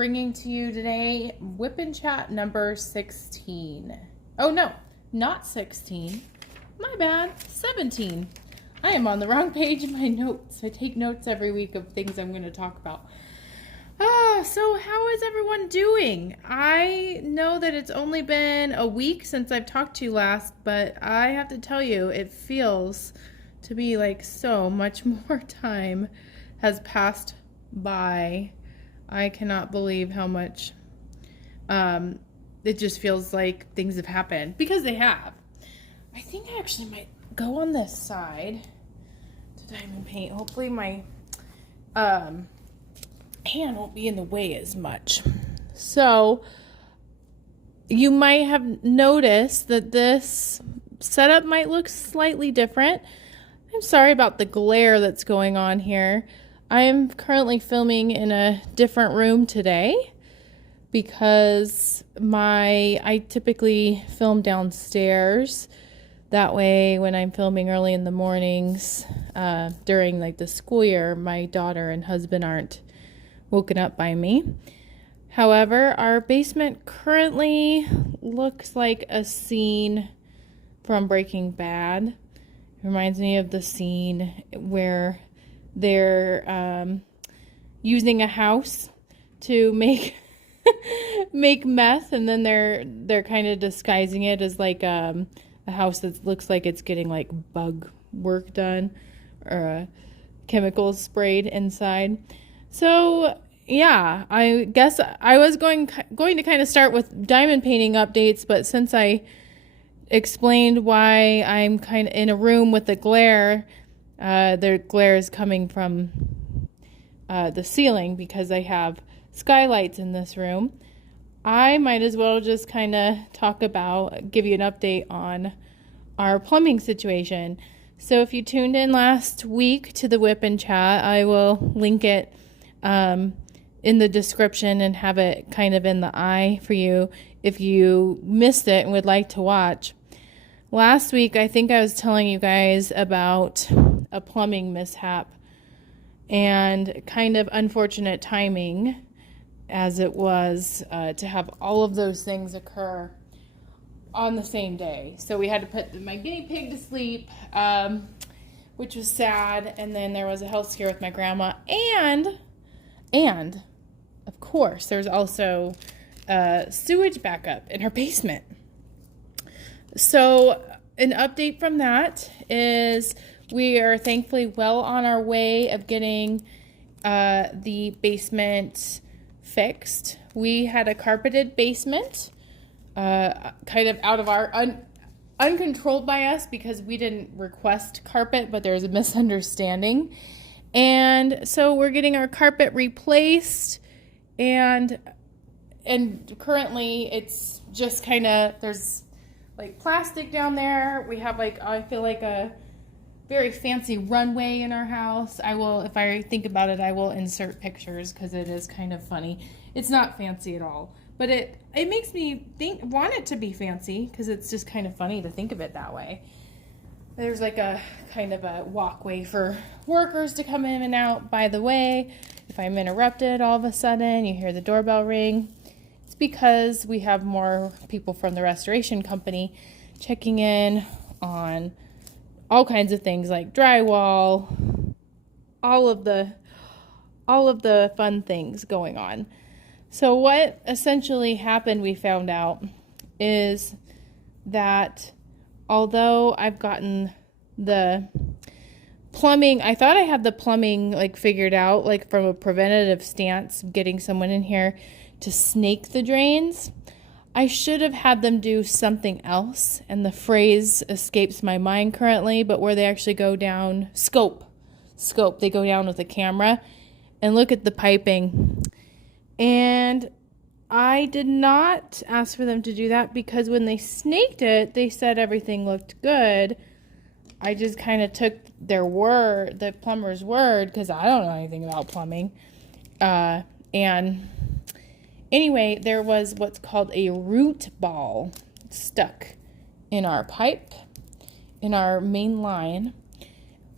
bringing to you today WIP and Chat number 16. Oh no, not 16. My bad, 17. I am on the wrong page in my notes. I take notes every week of things I'm going to talk about. So how is everyone doing? I know that it's only been a week since I've talked to you last, but I have to tell you, it feels to be like so much more time has passed by. I cannot believe how much it just feels like things have happened, because they have. I think I actually might go on this side to diamond paint. Hopefully my hand won't be in the way as much. So you might have noticed that this setup might look slightly different. I'm sorry about the glare that's going on here. I am currently filming in a different room today because I typically film downstairs. That way when I'm filming early in the mornings during like the school year, my daughter and husband aren't woken up by me. However, our basement currently looks like a scene from Breaking Bad. It reminds me of the scene where they're using a house to make make meth, and then they're kind of disguising it as like a house that looks like it's getting like bug work done or chemicals sprayed inside. So yeah, I guess I was going to kind of start with diamond painting updates, but since I explained why I'm kind of in a room with the glare is coming from the ceiling because I have skylights in this room, I might as well just kind of give you an update on our plumbing situation. So if you tuned in last week to the WIP and Chat, I will link it in the description and have it kind of in the eye for you if you missed it and would like to watch. Last week, I think I was telling you guys about a plumbing mishap and kind of unfortunate timing as it was to have all of those things occur on the same day. So we had to put my guinea pig to sleep, which was sad, and then there was a health scare with my grandma, and of course there's also sewage backup in her basement. So an update from that is we are thankfully well on our way of getting the basement fixed. We had a carpeted basement, kind of out of our uncontrolled by us because we didn't request carpet, but there was a misunderstanding. And so we're getting our carpet replaced, and currently it's just kind of, there's like plastic down there. We have like, I feel like a very fancy runway in our house. I will, if I think about it, I will insert pictures because it is kind of funny. It's not fancy at all, but it makes me want it to be fancy because it's just kind of funny to think of it that way. There's like a kind of a walkway for workers to come in and out. By the way, if I'm interrupted all of a sudden, you hear the doorbell ring, it's because we have more people from the restoration company checking in on all kinds of things like drywall, all of the fun things going on. So what essentially happened, we found out, is that although I've gotten the plumbing, I thought I had the plumbing like figured out, like from a preventative stance, getting someone in here to snake the drains. I should have had them do something else, and the phrase escapes my mind currently, but where they actually go down, scope, they go down with a camera and look at the piping. And I did not ask for them to do that because when they snaked it, they said everything looked good. I just kind of took their word, the plumber's word, because I don't know anything about plumbing. And anyway, there was what's called a root ball stuck in our pipe, in our main line.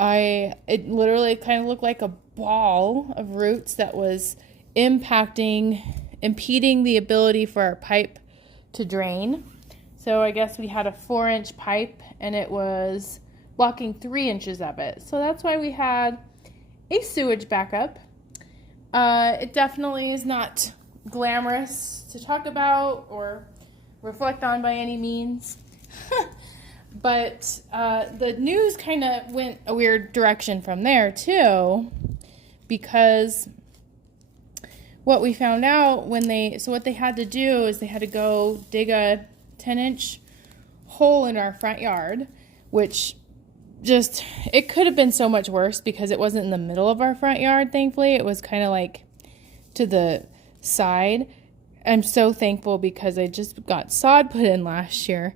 It literally kind of looked like a ball of roots that was impacting impeding the ability for our pipe to drain. So I guess we had a 4-inch pipe and it was blocking 3 inches of it. So that's why we had a sewage backup. It definitely is not glamorous to talk about or reflect on by any means. But the news kind of went a weird direction from there too, because what we found out what they had to do is they had to go dig a 10-inch hole in our front yard, which it could have been so much worse because it wasn't in the middle of our front yard, thankfully. It was kind of like to the side. I'm so thankful because I just got sod put in last year.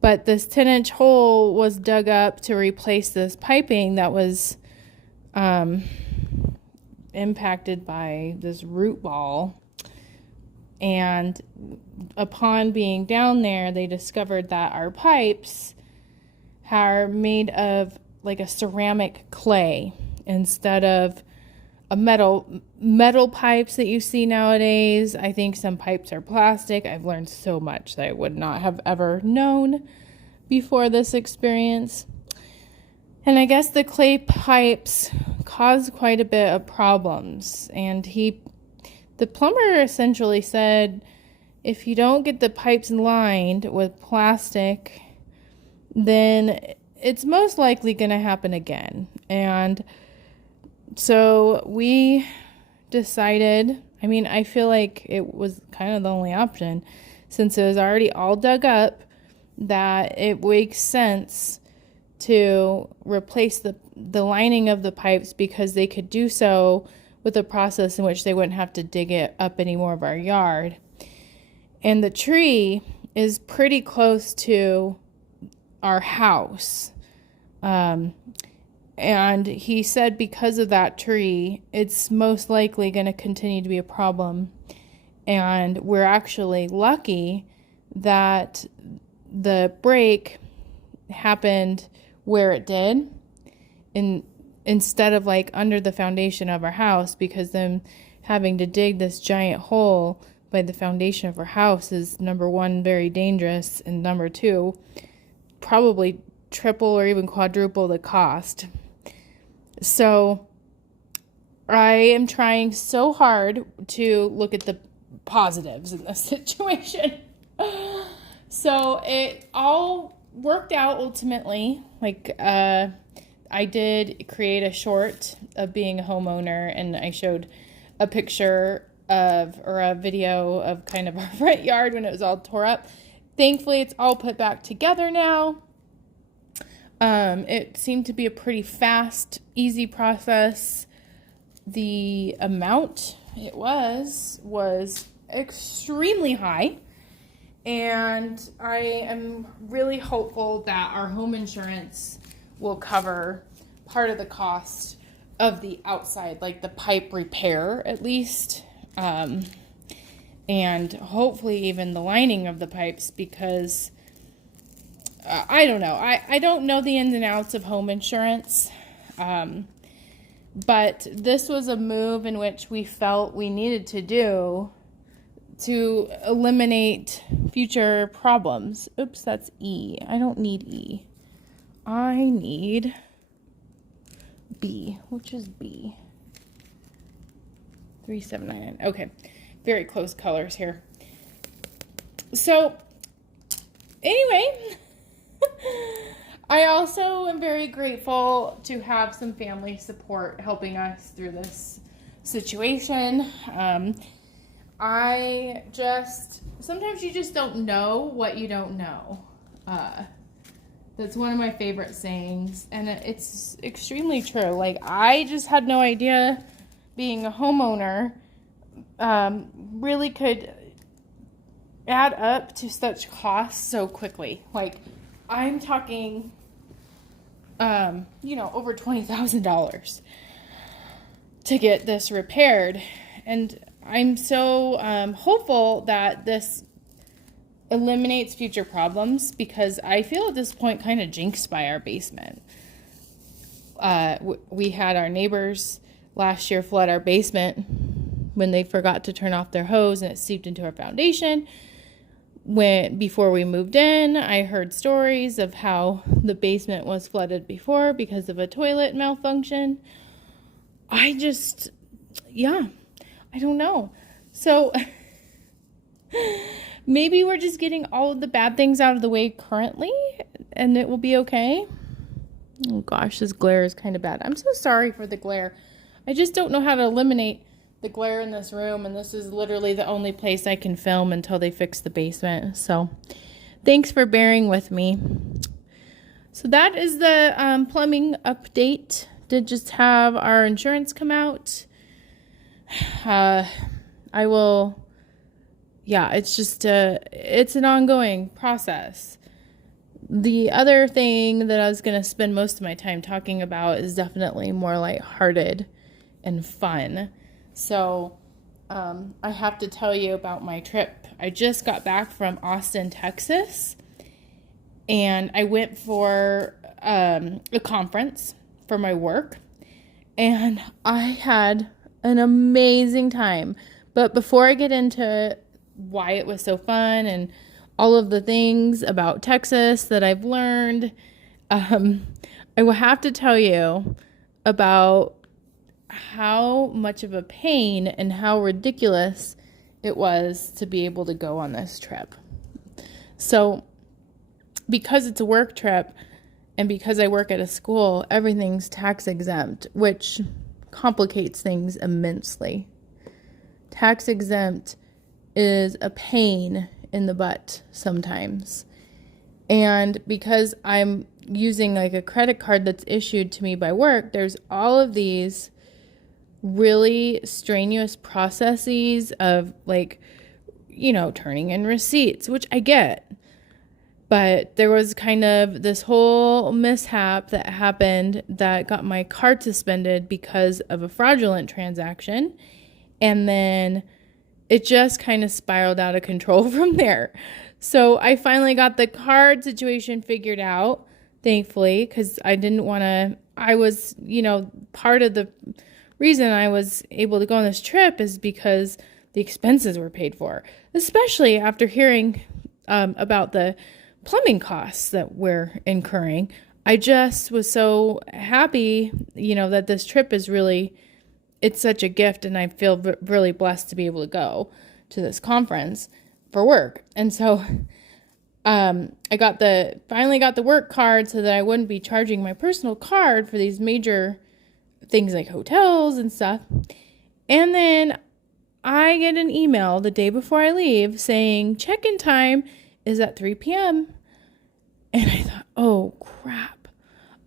But this 10-inch hole was dug up to replace this piping that was impacted by this root ball. And upon being down there, they discovered that our pipes are made of like a ceramic clay instead of a metal pipes that you see nowadays. I think some pipes are plastic. I've learned so much that I would not have ever known before this experience. And I guess the clay pipes caused quite a bit of problems. And the plumber essentially said, if you don't get the pipes lined with plastic, then it's most likely going to happen again. And so we decided, I feel like it was kind of the only option, since it was already all dug up, that it makes sense to replace the lining of the pipes, because they could do so with a process in which they wouldn't have to dig it up any more of our yard. And the tree is pretty close to our house. And he said because of that tree, it's most likely going to continue to be a problem. And we're actually lucky that the break happened where it did, instead of like under the foundation of our house, because them having to dig this giant hole by the foundation of our house is, number one, very dangerous, and number two, probably triple or even quadruple the cost. So I am trying so hard to look at the positives in this situation. So it all worked out ultimately. I did create a short of being a homeowner, and I showed a picture or a video of kind of our front yard when it was all tore up. Thankfully, it's all put back together now. It seemed to be a pretty fast, easy process. The amount it was extremely high, and I am really hopeful that our home insurance will cover part of the cost of the outside, like the pipe repair at least, and hopefully even the lining of the pipes, because I don't know. I don't know the ins and outs of home insurance, but this was a move in which we felt we needed to do to eliminate future problems. Oops, that's E. I don't need E. I need B. Which is B? 3799. Okay. Very close colors here. So, anyway, I also am very grateful to have some family support helping us through this situation. Sometimes you just don't know what you don't know. That's one of my favorite sayings, and it's extremely true. Like, I just had no idea being a homeowner really could add up to such costs so quickly. Like, I'm talking, over $20,000 to get this repaired. And I'm so hopeful that this eliminates future problems, because I feel at this point kind of jinxed by our basement. We had our neighbors last year flood our basement when they forgot to turn off their hose and it seeped into our foundation. Before we moved in, I heard stories of how the basement was flooded before because of a toilet malfunction. I don't know. So maybe we're just getting all of the bad things out of the way currently and it will be okay. Oh gosh, this glare is kind of bad. I'm so sorry for the glare. I just don't know how to eliminate the glare in this room, and this is literally the only place I can film until they fix the basement. So thanks for bearing with me. So that is the plumbing update. Did just have our insurance come out. It's an ongoing process. The other thing that I was going to spend most of my time talking about is definitely more lighthearted and fun. So I have to tell you about my trip. I just got back from Austin, Texas, and I went for a conference for my work, and I had an amazing time. But before I get into why it was so fun and all of the things about Texas that I've learned, I will have to tell you about how much of a pain and how ridiculous it was to be able to go on this trip. So because it's a work trip and because I work at a school, everything's tax exempt, which complicates things immensely. Tax exempt is a pain in the butt sometimes. And because I'm using like a credit card that's issued to me by work, there's all of these really strenuous processes of turning in receipts, which I get. But there was kind of this whole mishap that happened that got my card suspended because of a fraudulent transaction. And then it just kind of spiraled out of control from there. So I finally got the card situation figured out, thankfully, because I was, part of the reason I was able to go on this trip is because the expenses were paid for, especially after hearing about the plumbing costs that we're incurring. I just was so happy, that this trip is it's such a gift, and I feel really blessed to be able to go to this conference for work. And so I finally got the work card so that I wouldn't be charging my personal card for these major things like hotels and stuff. And then I get an email the day before I leave saying check-in time is at 3 p.m. And I thought, oh crap.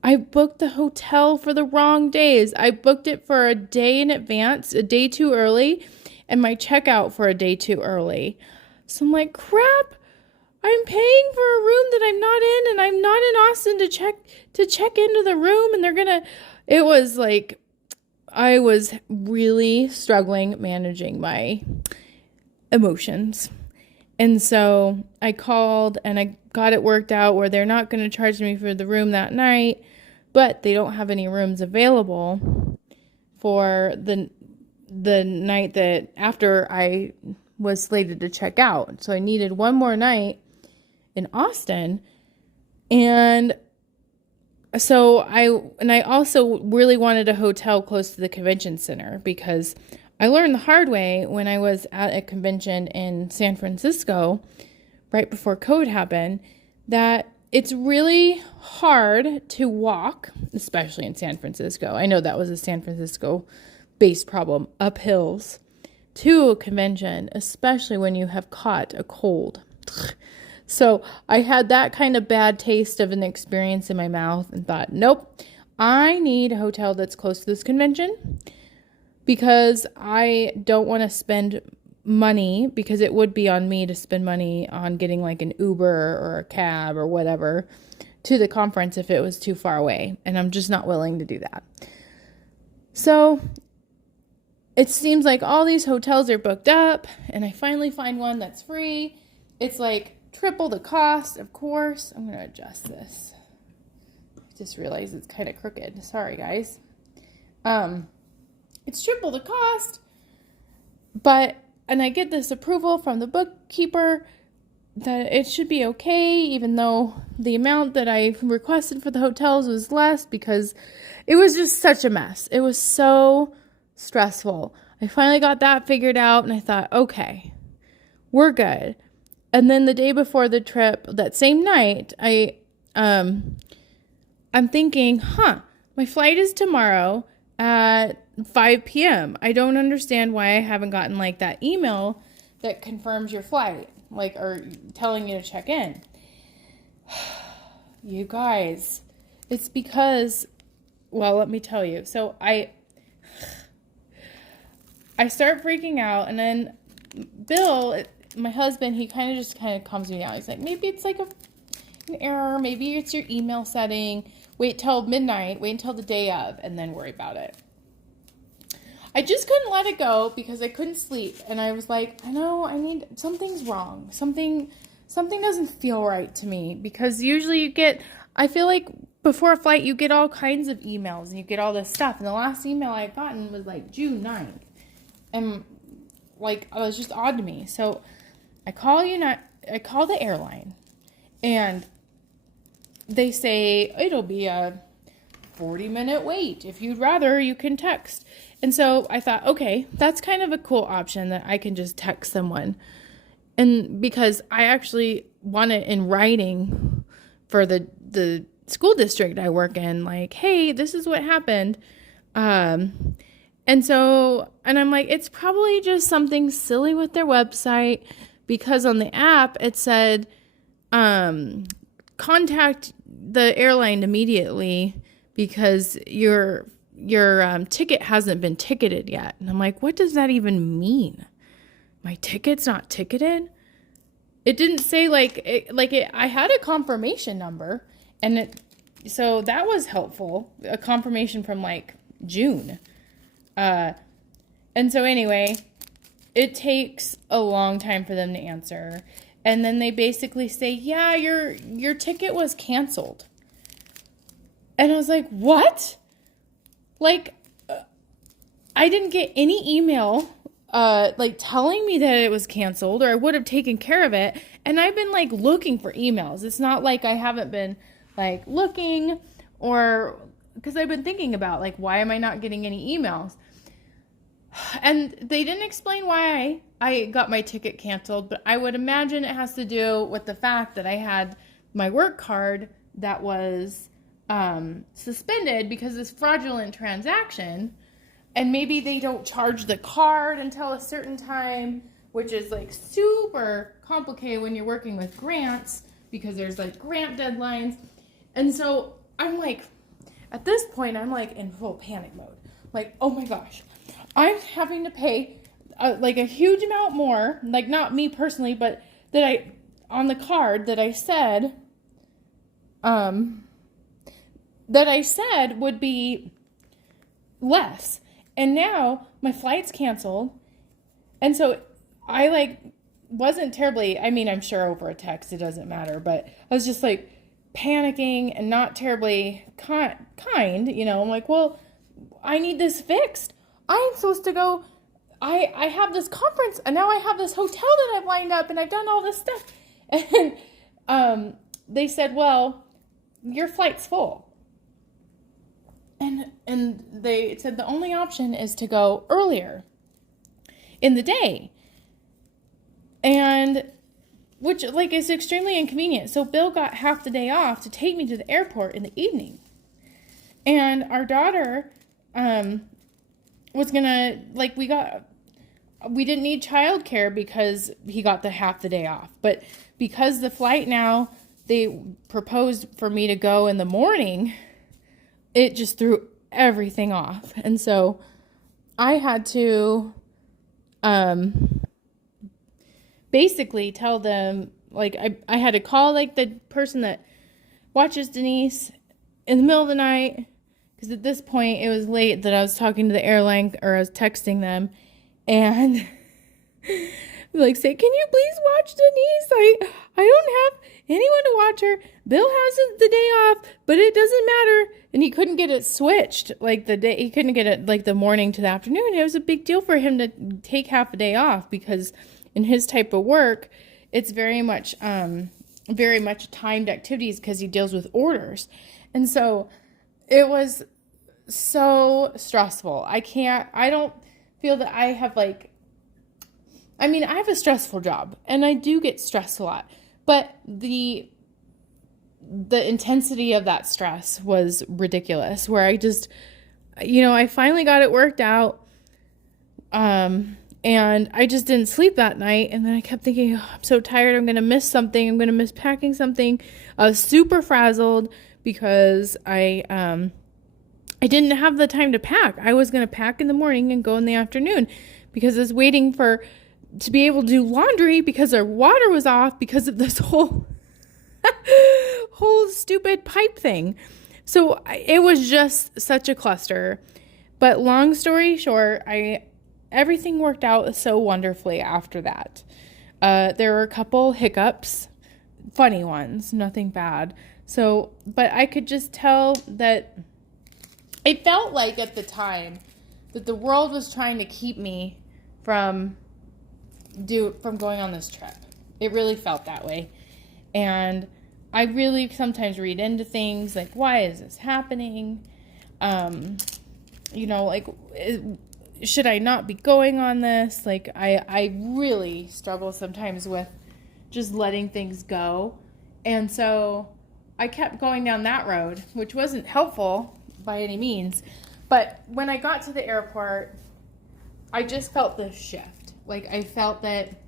I booked the hotel for the wrong days. I booked it for a day in advance, a day too early, and my checkout for a day too early. So I'm like, crap. I'm paying for a room that I'm not in, and I'm not in Austin to check into the room, and it was like I was really struggling managing my emotions. And so I called and I got it worked out where they're not going to charge me for the room that night, but they don't have any rooms available for the night that after I was slated to check out. So I needed one more night in Austin. And so I also really wanted a hotel close to the convention center because I learned the hard way when I was at a convention in San Francisco right before COVID happened that it's really hard to walk, especially in San Francisco. I know that was a San Francisco-based problem, up hills to a convention, especially when you have caught a cold. So I had that kind of bad taste of an experience in my mouth and thought, nope, I need a hotel that's close to this convention because I don't want to spend money, because it would be on me to spend money on getting like an Uber or a cab or whatever to the conference if it was too far away. And I'm just not willing to do that. So it seems like all these hotels are booked up, and I finally find one that's free. It's like triple the cost, of course. I'm going to adjust this. I just realized it's kind of crooked. Sorry, guys. It's triple the cost. And I get this approval from the bookkeeper that it should be okay, even though the amount that I requested for the hotels was less, because it was just such a mess. It was so stressful. I finally got that figured out, and I thought, okay, we're good. And then the day before the trip, that same night, I'm thinking, my flight is tomorrow at 5 p.m. I don't understand why I haven't gotten like that email that confirms your flight, like, or telling you to check in. You guys, it's because, well, let me tell you. So I start freaking out, and then Bill, my husband, he kind of calms me down. He's like, maybe it's like an error. Maybe it's your email setting. Wait till midnight. Wait until the day of, and then worry about it. I just couldn't let it go because I couldn't sleep. And I was like, something's wrong. Something doesn't feel right to me. Because usually I feel like before a flight, you get all kinds of emails and you get all this stuff. And the last email I had gotten was like June 9th. And like, it was just odd to me. So I call the airline, and they say it'll be a 40-minute wait. If you'd rather, you can text. And so I thought, okay, that's kind of a cool option that I can just text someone. And because I actually want it in writing for the school district I work in, like, hey, this is what happened. And I'm like, it's probably just something silly with their website, because on the app it said, contact the airline immediately because your ticket hasn't been ticketed yet. And I'm like, what does that even mean? My ticket's not ticketed? It didn't say I had a confirmation number, so that was helpful. A confirmation from like June. And so anyway, it takes a long time for them to answer. And then they basically say, yeah, your ticket was canceled. And I was like, what? Like, I didn't get any email, telling me that it was canceled, or I would have taken care of it. And I've been like looking for emails. It's not like I haven't been like looking, or because I've been thinking about like, why am I not getting any emails? And they didn't explain why I got my ticket canceled, but I would imagine it has to do with the fact that I had my work card that was suspended because of this fraudulent transaction. And maybe they don't charge the card until a certain time, which is like super complicated when you're working with grants, because there's like grant deadlines. And so I'm like, at this point, I'm like in full panic mode. Like, oh my gosh, I'm having to pay like a huge amount more, like not me personally, but on the card that I said would be less. And now my flight's canceled. And so I wasn't terribly, I'm sure over a text, it doesn't matter, but I was just like panicking and not terribly kind, I'm like, well, I need this fixed. I'm supposed to go, I have this conference, and now I have this hotel that I've lined up, and I've done all this stuff. And they said, well, your flight's full. And they said the only option is to go earlier in the day. And which is extremely inconvenient. So Bill got half the day off to take me to the airport in the evening. And our daughter was gonna, we didn't need childcare because he got the half the day off. But because the flight now, they proposed for me to go in the morning, it just threw everything off. And so I had to basically tell them, I had to call the person that watches Denise in the middle of the night, because at this point it was late that I was talking to the airline, or I was texting them, and like say, can you please watch Denise? I don't have anyone to watch her. Bill has the day off, but it doesn't matter. And he couldn't get it switched. Like he couldn't get it like the morning to the afternoon. It was a big deal for him to take half a day off because in his type of work, it's very much timed activities because he deals with orders. And so it was so stressful. I don't feel that I have I have a stressful job and I do get stressed a lot, but the intensity of that stress was ridiculous where I just, I finally got it worked out. And I just didn't sleep that night. And then I kept thinking, oh, I'm so tired. I'm going to miss something. I'm going to miss packing something. I was super frazzled because I didn't have the time to pack. I was going to pack in the morning and go in the afternoon because I was waiting to be able to do laundry because our water was off because of this whole stupid pipe thing. So it was just such a cluster. But long story short, everything worked out so wonderfully after that. There were a couple hiccups, funny ones, nothing bad. So, but I could just tell that it felt like at the time that the world was trying to keep me from going on this trip. It really felt that way. And I really sometimes read into things like, why is this happening? Should I not be going on this? I really struggle sometimes with just letting things go. And so I kept going down that road, which wasn't helpful by any means. But when I got to the airport, I just felt this shift. I felt that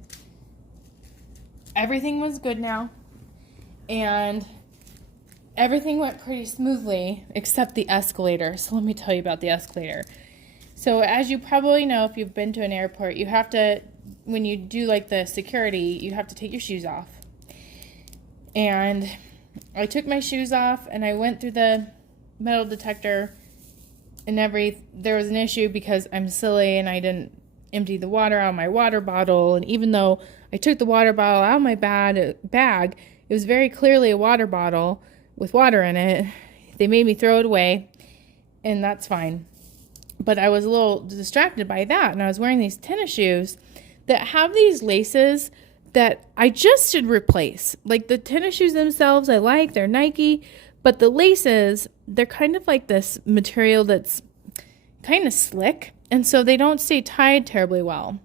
everything was good now. And everything went pretty smoothly except the escalator. So let me tell you about the escalator. So as you probably know, if you've been to an airport, you have to, when you do the security, you have to take your shoes off. And I took my shoes off and I went through the metal detector and there was an issue because I'm silly and I didn't empty the water out of my water bottle. And even though I took the water bottle out of my bag, it was very clearly a water bottle with water in it. They made me throw it away, and that's fine. But I was a little distracted by that, and I was wearing these tennis shoes that have these laces that I just should replace. The tennis shoes themselves, they're Nike, but the laces, they're kind of like this material that's kind of slick, and so they don't stay tied terribly well.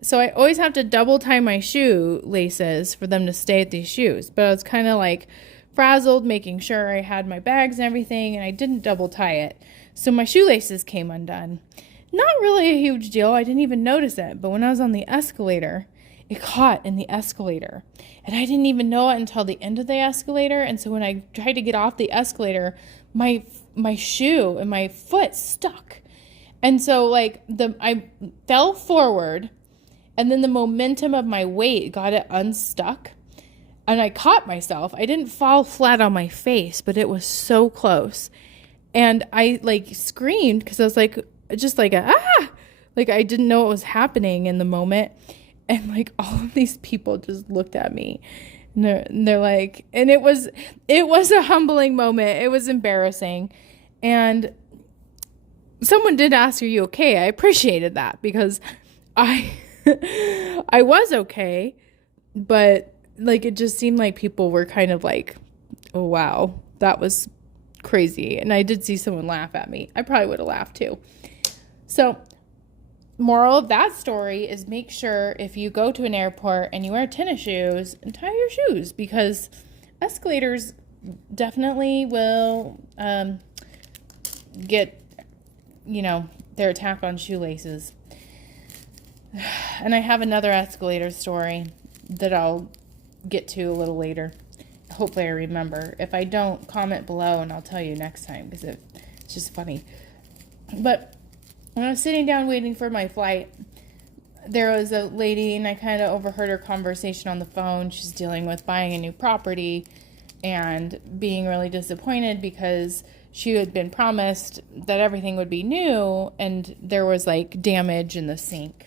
So I always have to double tie my shoe laces for them to stay at these shoes. But I was kind of frazzled, making sure I had my bags and everything, and I didn't double tie it. So my shoelaces came undone. Not really a huge deal. I didn't even notice it. But when I was on the escalator, it caught in the escalator. And I didn't even know it until the end of the escalator. And so when I tried to get off the escalator, my shoe and my foot stuck. And so I fell forward. And then the momentum of my weight got it unstuck. And I caught myself. I didn't fall flat on my face, but it was so close. And I screamed because I was ah! I didn't know what was happening in the moment. And all of these people just looked at me. And they're like, and it was a humbling moment. It was embarrassing. And someone did ask, are you okay? I appreciated that because I was okay, but it just seemed like people were kind of oh wow, that was crazy. And I did see someone laugh at me. I probably would have laughed too. So moral of that story is make sure if you go to an airport and you wear tennis shoes, and tie your shoes because escalators definitely will get their attack on shoelaces. And I have another escalator story that I'll get to a little later. Hopefully I remember. If I don't, comment below and I'll tell you next time because it's just funny. But when I was sitting down waiting for my flight, there was a lady and I kind of overheard her conversation on the phone. She's dealing with buying a new property and being really disappointed because she had been promised that everything would be new and there was damage in the sink.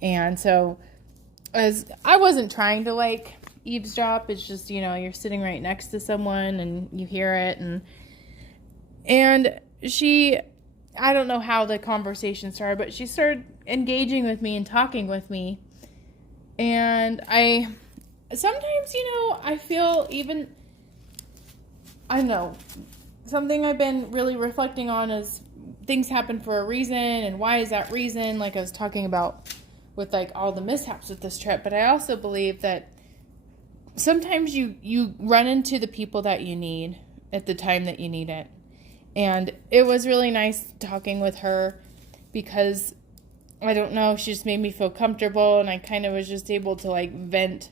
And so as I wasn't trying to like eavesdrop. It's just, you know, you're sitting right next to someone and you hear it, and she, I don't know how the conversation started, but she started engaging with me and talking with me. And I sometimes, you know, I feel even, I don't know, something I've been really reflecting on is things happen for a reason, and why is that reason, like I was talking about with like all the mishaps with this trip. But I also believe that sometimes you run into the people that you need at the time that you need it. And it was really nice talking with her because, I don't know, she just made me feel comfortable, and I kind of was just able to like vent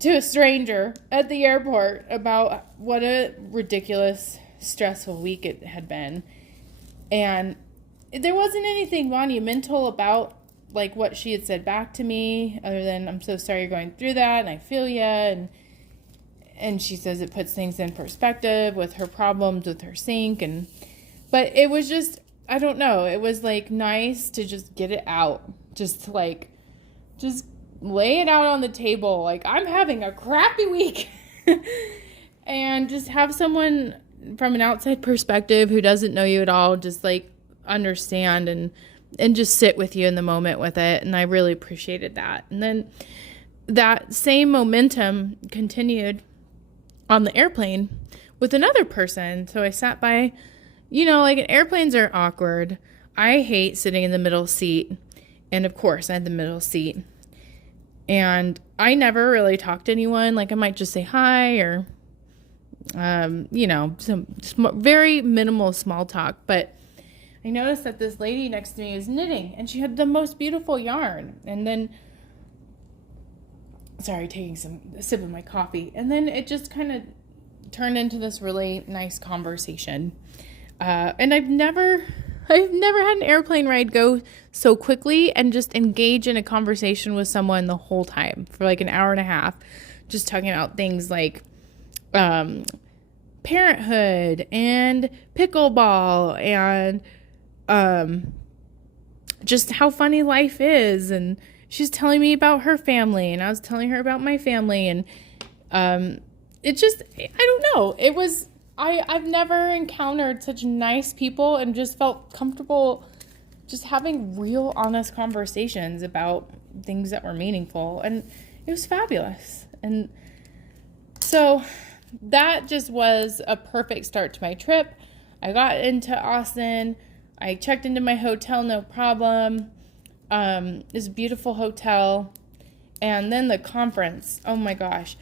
to a stranger at the airport about what a ridiculous, stressful week it had been. And there wasn't anything monumental about like what she had said back to me, other than, I'm so sorry you're going through that, and I feel ya. And she says it puts things in perspective with her problems with her sink. But it was just, I don't know, it was like nice to just get it out. Just lay it out on the table. Like, I'm having a crappy week. And just have someone from an outside perspective who doesn't know you at all, just like understand and just sit with you in the moment with it. And I really appreciated that. And then that same momentum continued on the airplane with another person. So I sat by, you know, like, airplanes are awkward. I hate sitting in the middle seat. And of course I had the middle seat. And I never really talked to anyone. Like, I might just say hi or, you know, some very minimal small talk. But I noticed that this lady next to me was knitting, and she had the most beautiful yarn. And then, sorry, taking a sip of my coffee. And then it just kind of turned into this really nice conversation. And I've never had an airplane ride go so quickly and just engage in a conversation with someone the whole time for like an hour and a half, just talking about things like parenthood and pickleball and just how funny life is. And she's telling me about her family, and I was telling her about my family. And it just, I don't know, it was, I've never encountered such nice people and just felt comfortable just having real, honest conversations about things that were meaningful. And it was fabulous. And so that just was a perfect start to my trip. I got into Austin. I checked into my hotel, no problem. It's a beautiful hotel. And then the conference, oh my gosh.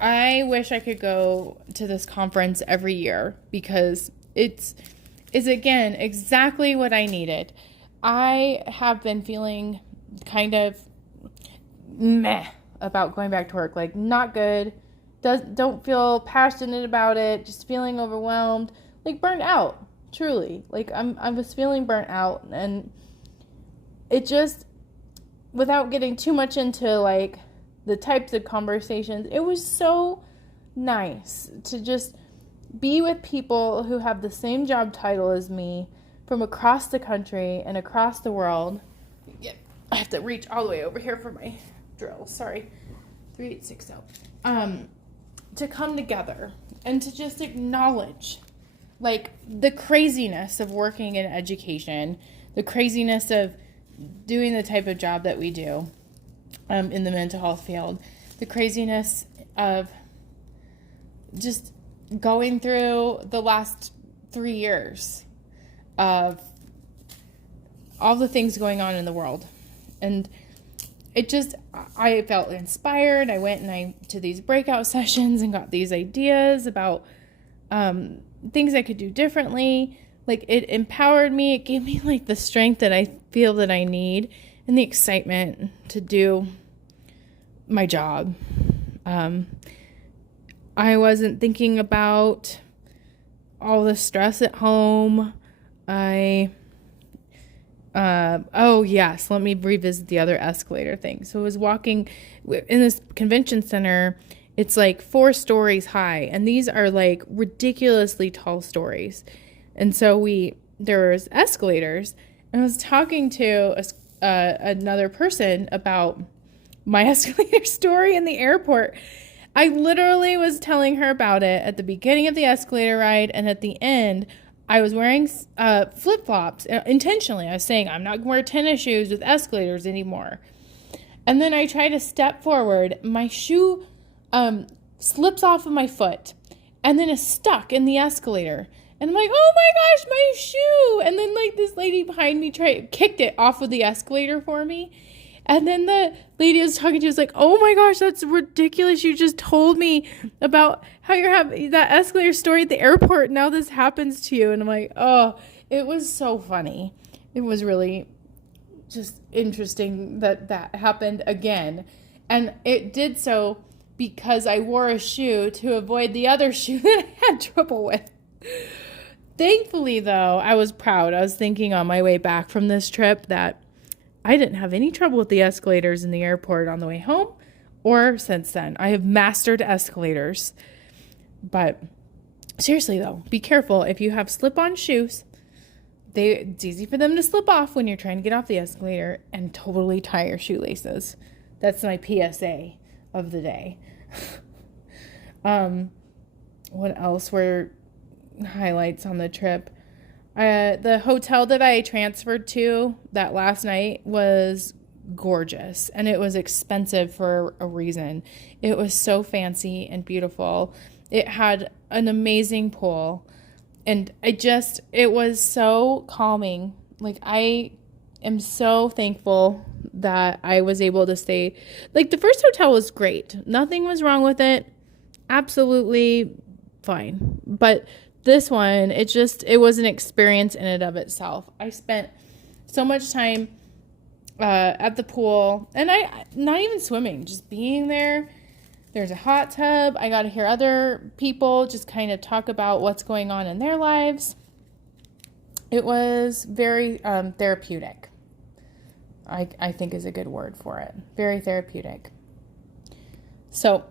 I wish I could go to this conference every year, because it's again exactly what I needed. I have been feeling kind of meh about going back to work, like not good. Don't feel passionate about it, just feeling overwhelmed, like burnt out, truly. Like I was feeling burnt out, and it just, without getting too much into like the types of conversations, it was so nice to just be with people who have the same job title as me from across the country and across the world. Yeah, I have to reach all the way over here for my drill. Sorry. 3860. To come together and to just acknowledge like the craziness of working in education, the craziness of doing the type of job that we do in the mental health field, the craziness of just going through the last 3 years of all the things going on in the world. And it just, I felt inspired. I went to these breakout sessions and got these ideas about things I could do differently. Like, it empowered me. It gave me like the strength that I feel that I need and the excitement to do my job. I wasn't thinking about all the stress at home. Oh yes, let me revisit the other escalator thing. So I was walking in this convention center. It's like 4 stories high, and these are like ridiculously tall stories. And so there was escalators, and I was talking to another person about my escalator story in the airport. I literally was telling her about it at the beginning of the escalator ride, and at the end, I was wearing flip-flops intentionally. I was saying, I'm not going to wear tennis shoes with escalators anymore. And then I try to step forward. My shoe slips off of my foot and then is stuck in the escalator. And I'm like, oh my gosh, my shoe. And then like this lady behind me kicked it off of the escalator for me. And then the lady I was talking to was like, oh my gosh, that's ridiculous. You just told me about how you're having that escalator story at the airport. Now this happens to you. And I'm like, oh, it was so funny. It was really just interesting that happened again. And it did so because I wore a shoe to avoid the other shoe that I had trouble with. Thankfully, though, I was proud. I was thinking on my way back from this trip that I didn't have any trouble with the escalators in the airport on the way home or since then. I have mastered escalators. But seriously, though, be careful. If you have slip-on shoes, it's easy for them to slip off when you're trying to get off the escalator, and totally tie your shoelaces. That's my PSA of the day. What else were highlights on the trip? The hotel that I transferred to that last night was gorgeous, and it was expensive for a reason. It was so fancy and beautiful. It had an amazing pool, and it was so calming. Like, I am so thankful that I was able to stay. Like, the first hotel was great. Nothing was wrong with it. Absolutely fine. But this one, it was an experience in and of itself. I spent so much time at the pool, and not even swimming, just being there. There's a hot tub. I got to hear other people just kind of talk about what's going on in their lives. It was very therapeutic, I think is a good word for it. Very therapeutic. So,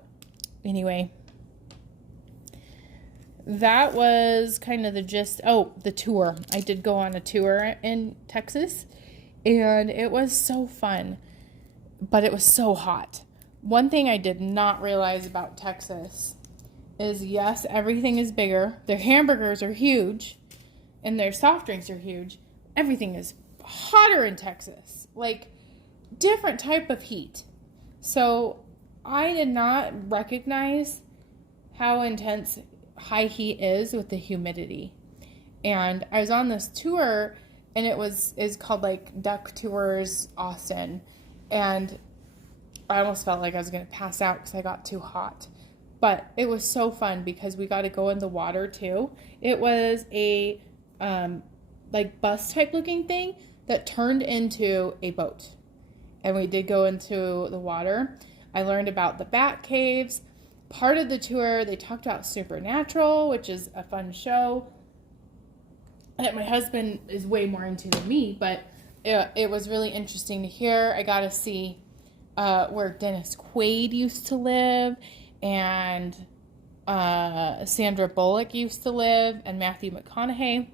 anyway, that was kind of the gist. Oh, the tour. I did go on a tour in Texas, and it was so fun, but it was so hot. One thing I did not realize about Texas is, yes, everything is bigger. Their hamburgers are huge, and their soft drinks are huge. Everything is hotter in Texas, like different type of heat. So I did not recognize how intense high heat is with the humidity. And I was on this tour, and it's called like Duck Tours Austin, and I almost felt like I was going to pass out because I got too hot. But it was so fun because we got to go in the water too. It was a like bus type looking thing that turned into a boat. And we did go into the water. I learned about the bat caves. Part of the tour, they talked about Supernatural, which is a fun show that my husband is way more into than me, but it was really interesting to hear. I got to see where Dennis Quaid used to live, and Sandra Bullock used to live, and Matthew McConaughey.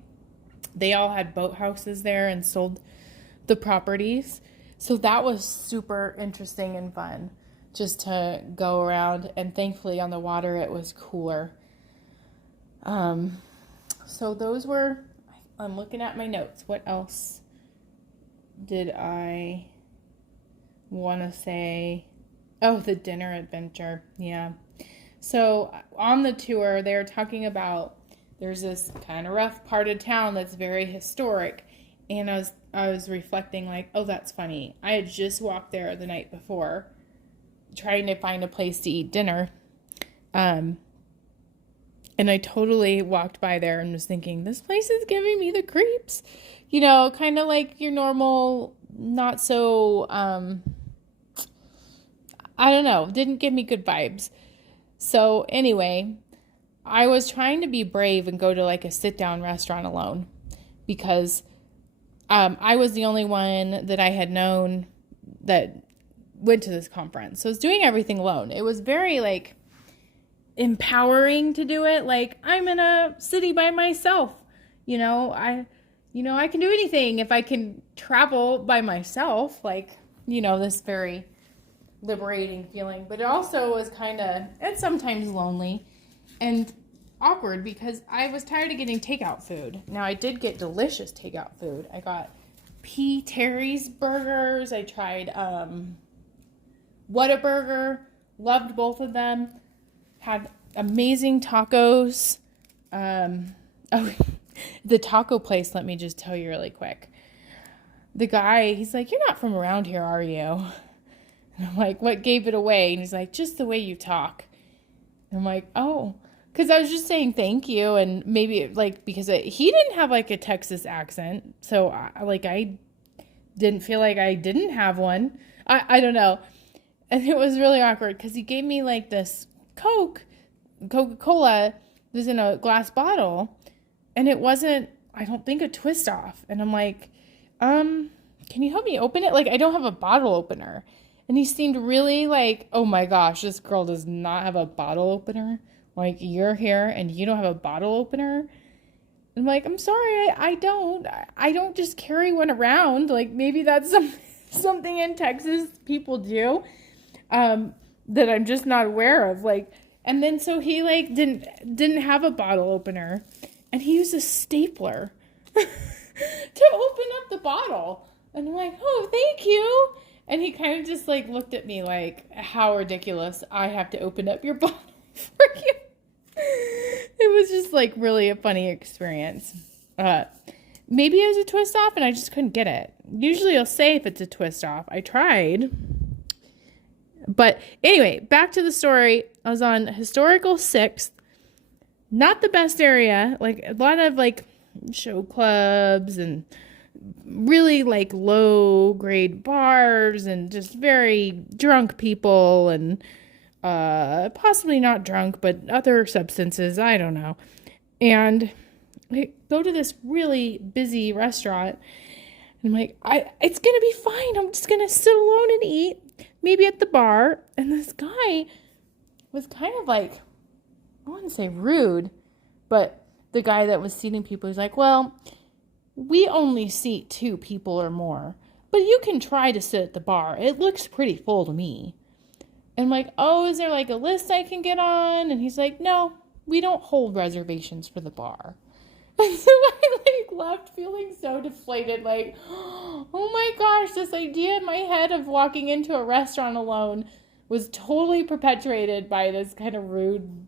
They all had boathouses there and sold the properties. So that was super interesting and fun just to go around. And thankfully on the water it was cooler. So those were, I'm looking at my notes. What else did I want to say? Oh, the dinner adventure. Yeah. So on the tour, they were talking about there's this kind of rough part of town that's very historic. And I was reflecting like, oh, that's funny. I had just walked there the night before trying to find a place to eat dinner. And I totally walked by there and was thinking, this place is giving me the creeps. You know, kind of like your normal, not so, I don't know, didn't give me good vibes. So anyway, I was trying to be brave and go to like a sit-down restaurant alone because I was the only one that I had known that went to this conference. So I was doing everything alone. It was very like empowering to do it. Like, I'm in a city by myself. I can do anything if I can travel by myself. Like, this very liberating feeling, but it also was kind of, and sometimes lonely and awkward because I was tired of getting takeout food. Now I did get delicious takeout food. I got P. Terry's burgers. I tried Whataburger. Loved both of them. Had amazing tacos. The taco place, let me just tell you really quick. The guy, he's like, "You're not from around here, are you?" And I'm like, "What gave it away?" And he's like, "Just the way you talk." And I'm like, "Oh." Because I was just saying thank you, and maybe like because he didn't have like a Texas accent, so I didn't feel like I didn't have one. I don't know, and it was really awkward because he gave me like this Coca-Cola was in a glass bottle, and it wasn't, I don't think, a twist off, and I'm like, can you help me open it? Like I don't have a bottle opener, and he seemed really like, oh my gosh, this girl does not have a bottle opener. Like, you're here and you don't have a bottle opener? I'm like, I'm sorry, I don't just carry one around. Like, maybe that's something in Texas people do that I'm just not aware of. Like, and then so he like didn't have a bottle opener, and he used a stapler to open up the bottle. And I'm like, oh, thank you. And he kind of just like looked at me like, how ridiculous, I have to open up your bottle for you. It was just like really a funny experience. Maybe it was a twist off and I just couldn't get it. Usually I'll say if it's a twist off. I tried. But anyway, back to the story. I was on Historical 6th. Not the best area. Like a lot of like show clubs and really like low grade bars and just very drunk people and possibly not drunk, but other substances, I don't know. And I go to this really busy restaurant, and I'm like, it's gonna be fine. I'm just gonna sit alone and eat, maybe at the bar. And this guy was kind of like, I wouldn't say rude, but the guy that was seating people was like, well, we only seat 2 people or more, but you can try to sit at the bar. It looks pretty full to me. And I'm like, oh, is there like a list I can get on? And he's like, no, we don't hold reservations for the bar. And so I like left feeling so deflated, like, oh my gosh, this idea in my head of walking into a restaurant alone was totally perpetuated by this kind of rude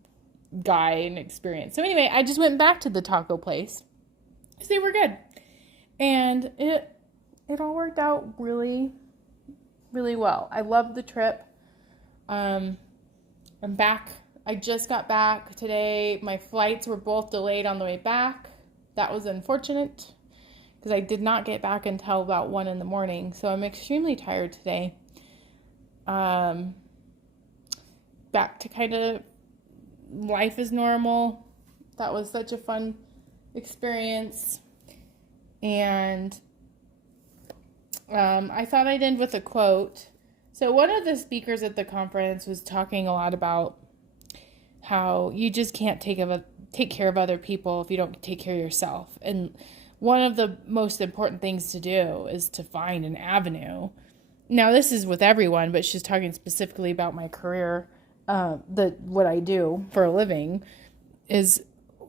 guy and experience. So anyway, I just went back to the taco place because they were good. And it all worked out really, really well. I loved the trip. I'm back. I just got back today. My flights were both delayed on the way back. That was unfortunate because I did not get back until about 1 a.m. So I'm extremely tired today. Back to kind of life as normal. That was such a fun experience. And I thought I'd end with a quote. So one of the speakers at the conference was talking a lot about how you just can't take care of other people if you don't take care of yourself. And one of the most important things to do is to find an avenue. Now, this is with everyone, but she's talking specifically about my career, what I do for a living is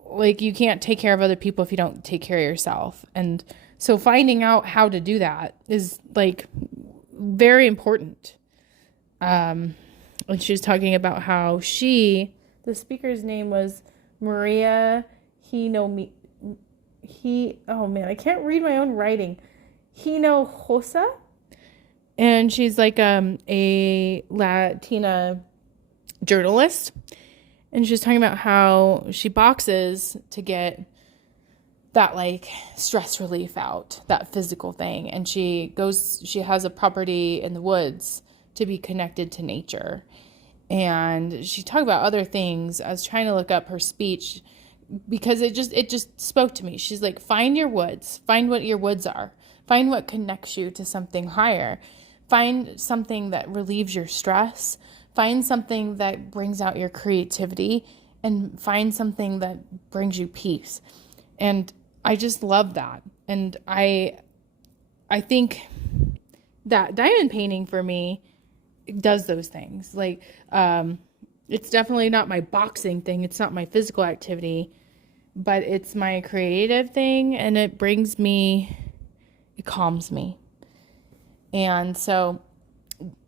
like you can't take care of other people if you don't take care of yourself. And so finding out how to do that is like very important. And she was talking about how the speaker's name was Maria oh man, I can't read my own writing. Hinojosa. And she's like a Latina journalist. And she was talking about how she boxes to get that like stress relief out, that physical thing. And she has a property in the woods to be connected to nature. And she talked about other things. I was trying to look up her speech because it just spoke to me. She's like, find your woods, find what your woods are, find what connects you to something higher, find something that relieves your stress, find something that brings out your creativity, and find something that brings you peace. And I just love that. And I think that diamond painting for me does those things. Like, it's definitely not my boxing thing. It's not my physical activity, but it's my creative thing, and it calms me. And so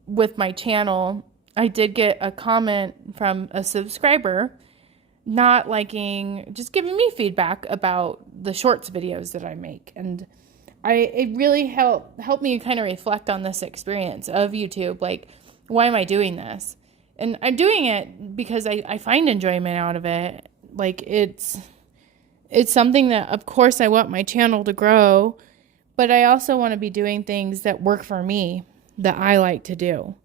with my channel, I did get a comment from a subscriber not liking, just giving me feedback about the shorts videos that I make. And it really helped me kind of reflect on this experience of YouTube. Like, why am I doing this? And I'm doing it because I find enjoyment out of it. Like, it's something that, of course, I want my channel to grow, but I also want to be doing things that work for me, that I like to do.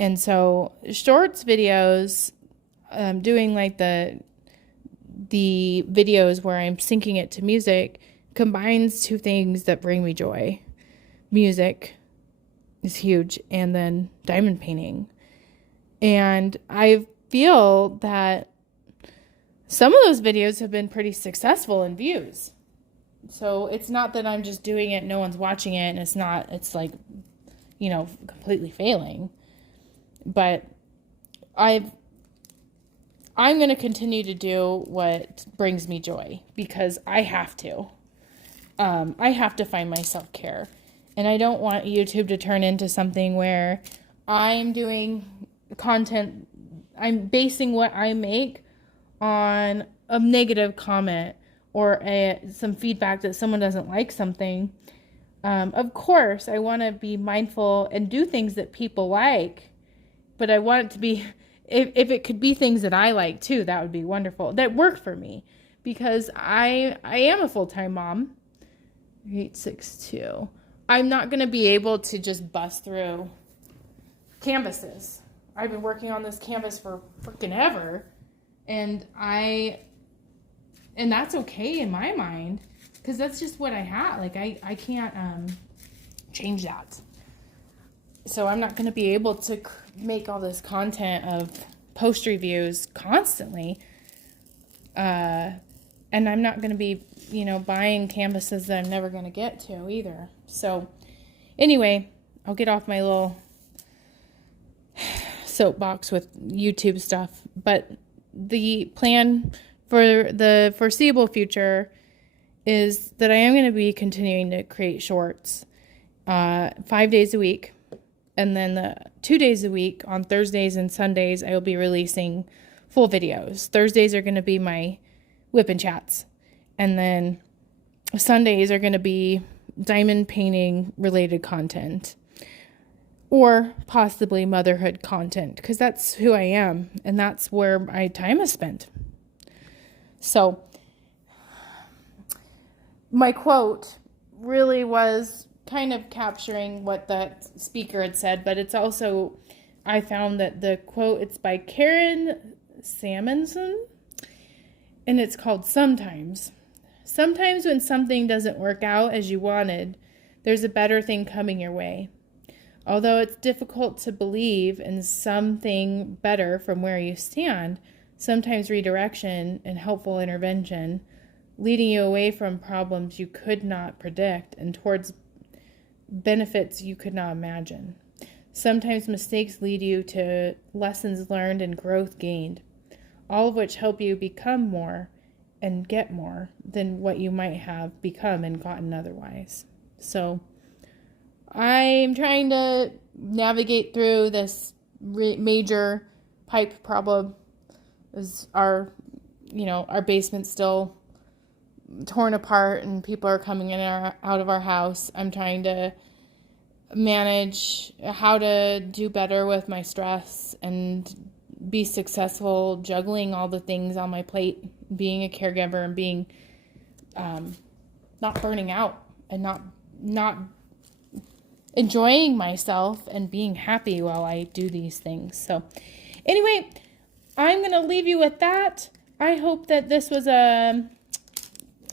And so shorts videos, doing like the videos where I'm syncing it to music, combines two things that bring me joy. Music is huge, and then diamond painting. And I feel that some of those videos have been pretty successful in views. So it's not that I'm just doing it, no one's watching it, and it's like, completely failing. But I'm going to continue to do what brings me joy, because I have to. I have to find my self-care. And I don't want YouTube to turn into something where I'm doing content, I'm basing what I make on a negative comment or some feedback that someone doesn't like something. Of course, I want to be mindful and do things that people like, but I want it to be, if it could be things that I like too, that would be wonderful. That work for me, because I am a full-time mom. 862. I'm not going to be able to just bust through canvases. I've been working on this canvas for freaking ever, and that's okay in my mind, because that's just what I have. Like, I can't change that. So I'm not going to be able to make all this content of post reviews constantly. And I'm not going to be, buying canvases that I'm never going to get to either. So anyway, I'll get off my little soapbox with YouTube stuff. But the plan for the foreseeable future is that I am going to be continuing to create shorts 5 days a week. And then the 2 days a week, on Thursdays and Sundays, I will be releasing full videos. Thursdays are going to be my WIP and chats. And then Sundays are going to be diamond painting related content. Or possibly motherhood content, because that's who I am. And that's where my time is spent. So my quote really was kind of capturing what that speaker had said, but it's also, I found that the quote, it's by Karen Samuelson, and it's called Sometimes. Sometimes when something doesn't work out as you wanted, there's a better thing coming your way. Although it's difficult to believe in something better from where you stand, sometimes redirection and helpful intervention, leading you away from problems you could not predict and towards benefits you could not imagine. Sometimes mistakes lead you to lessons learned and growth gained, all of which help you become more and get more than what you might have become and gotten otherwise. So I'm trying to navigate through this major pipe problem. Is our basement's still torn apart and people are coming in and out of our house. I'm trying to manage how to do better with my stress and be successful juggling all the things on my plate, being a caregiver and being not burning out and not enjoying myself and being happy while I do these things. So anyway, I'm going to leave you with that. I hope that this was an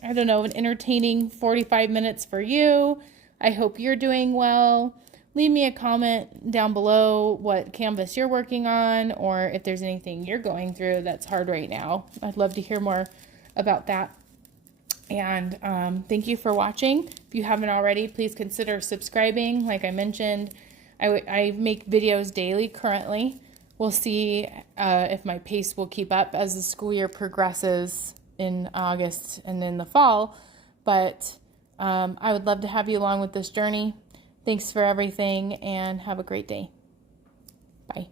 entertaining 45 minutes for you. I hope you're doing well. Leave me a comment down below what canvas you're working on, or if there's anything you're going through that's hard right now. I'd love to hear more about that. And thank you for watching. If you haven't already, please consider subscribing. Like I mentioned, I make videos daily currently. We'll see if my pace will keep up as the school year progresses in August and in the fall. But I would love to have you along with this journey. Thanks for everything and have a great day. Bye.